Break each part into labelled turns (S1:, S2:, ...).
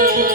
S1: Thank you.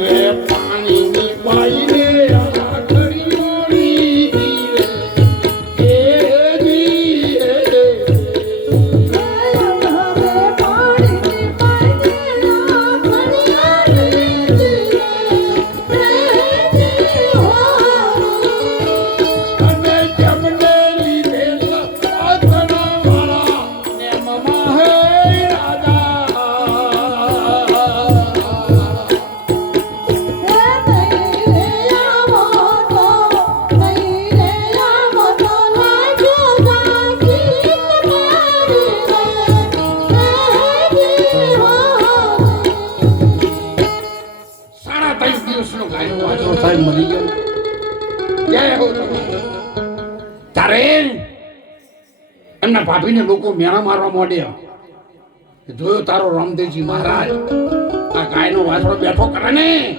S1: রে পানি বাইরে સાહેબ એમના ભાભીને લોકો મેણા મારવા માંડ્યા. જોયો તારો રામદેવજી મહારાજ. આ ગાયનો વાછરો બેઠો કરે ને?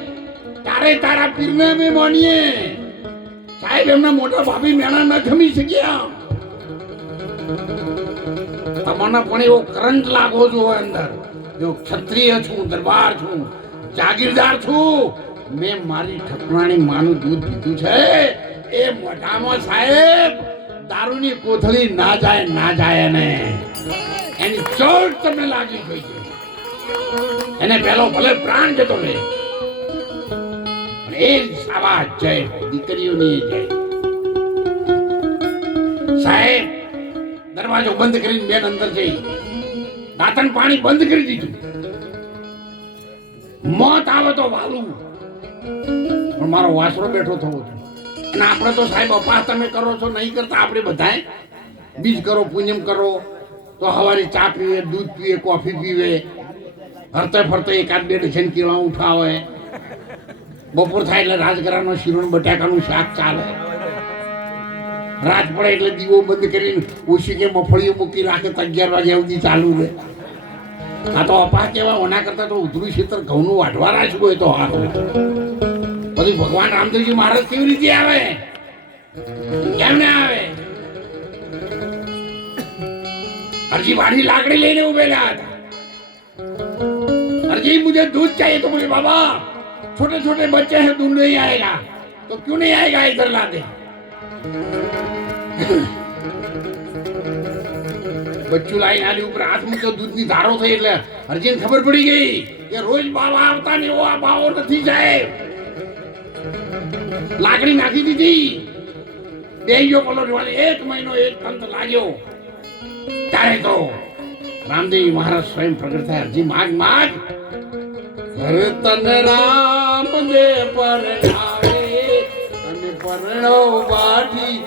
S1: તારે તારા પીરને અમે માનીએ. સાહેબ, એમના મોટા ભાભી મેણા ન જમી શક્યા. તમને પણ એવો કરંટ લાગો છો અંદર. જો ક્ષત્રિય છું, દરબાર છું, જાગીરદાર છું મેં મારી ઠકરાણી માનું દૂધ પીધું છે. એ મોઢામાં સાહેબ, દારૂની કોથળી ના જાય ના જાય એને. એની ચોટ તમને લાગી જોઈએ એને પેલો ભલે પ્રાણ જતો રહે. એ સાવા જય, દીકરીઓની જય. સાહેબ, દરવાજો બંધ કરીને બેન અંદર જઈ. દાંતણ પાણી બંધ કરી દીધું. મોત આવે તો વાલું. પણ મારો વાસરો બેઠો થવો છે. અને આપણે તો સાહેબ અપાસ તમે કરો છો, નહીં કરતા આપણે બધાએ બીજ કરો પુણ્યમ કરો. તો હવારી ચા પીવે દૂધ પીવે કોફી પીવે. ફરતે ફરતે એકાદ બે ડઝન કેળા ઉઠાવે. બપોર થાય એટલે રાજગરાનો શિરોણ બટાકાનું શાક ચાલે. રાત પડે એટલે દીવો બંધ કરીને ઓછી કે મફળીઓ મૂકી રાખે તો અગિયાર વાગ્યા સુધી ચાલુ રહે. આ તો અપા કહેવાય, ઓના કરતા તો ઉધરું ક્ષેત્ર ઘઉંનું વાઢવા રાખવું હોય તો હારું પછી ભગવાન રામદેવજી મહારાજ કેવી રીતે આવે કેમ ના આવે અરજી વાડી લાકડી લઈને ઉભેલા હતા अरजी मुझे दूध चाहिए तो मुझे बाबा छोटे छोटे बच्चे हैं दूध नहीं आएगा तो क्यों नहीं आएगा इधर ला दे બચ્ચું લાઈને આલી ઉપર હાથ મૂક્યો દૂધની ધારો થઈ એટલે અરજીને ખબર પડી ગઈ કે રોજ બાવા આવતા ને એવો આ બાવો નથી સાહેબ લાકડી નાખી દીધી. બે ગયો પલો એક મહિનો, એક તંત લાગ્યો. ત્યારે તો રામદેવ મહારાજ સ્વયં પ્રગટ થયા. હજી માગ માગ. ભરતન રામ દે પરણાવે અને પરણો બાટી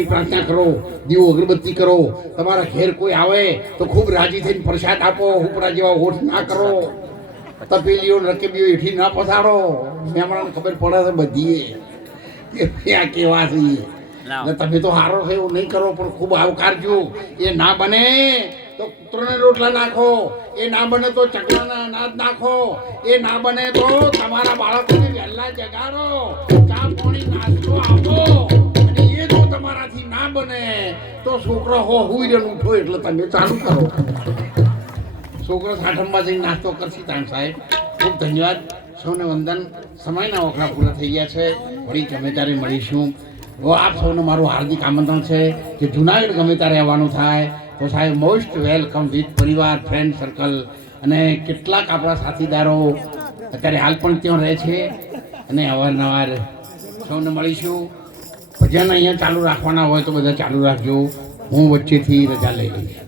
S1: ભગવાનની પ્રાર્થના કરો દીવો અગરબત્તી કરો. તમારા ઘેર કોઈ આવે તો ખૂબ રાજી થઈને પ્રસાદ આપો ઉપરા જેવા હોઠ ના કરો. તપેલીઓ રકેબીઓ એઠી ના પસાડો મેમણાને ખબર પડે છે બધીએ કે આ કેવા છીએ તમે તો હારો છે એવું નહીં કરો પણ ખૂબ આવકારજો એ ના બને તો કૂતરોને રોટલા નાખો. એ ના બને તો ચકલાના અનાજ નાખો. એ ના બને તો તમારા બાળકોને વહેલા જગાડો. ચા પાણી નાસ્તો આપો. તમારાથી ના બને, તો છોકરો હો હુઈ જણ ઉઠો એટલે તમે ચાલુ કરો. છોકરો સાઠમમાં જઈને નાસ્તો કરશે તાન સાહેબ. ખૂબ ધન્યવાદ. સૌને વંદન. સમયના ઓખરા પૂરા થઈ ગયા છે. વળી ગમે ત્યારે મળીશું. આપ સૌને મારું હાર્દિક આમંત્રણ છે કે જુનાગઢ ગમે ત્યારે આવવાનું થાય. તો સાહેબ મોસ્ટ વેલકમ વિથ પરિવાર ફ્રેન્ડ સર્કલ અને કેટલાક આપણા સાથીદારો અત્યારે હાલ પણ ત્યાં રહે છે. અને અવારનવાર સૌને મળીશું. ભજન અહીંયા ચાલુ રાખવાના હોય તો બધા ચાલુ રાખજો. હું વચ્ચેથી રજા લઈ લઈશ.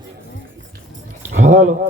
S2: હાલો.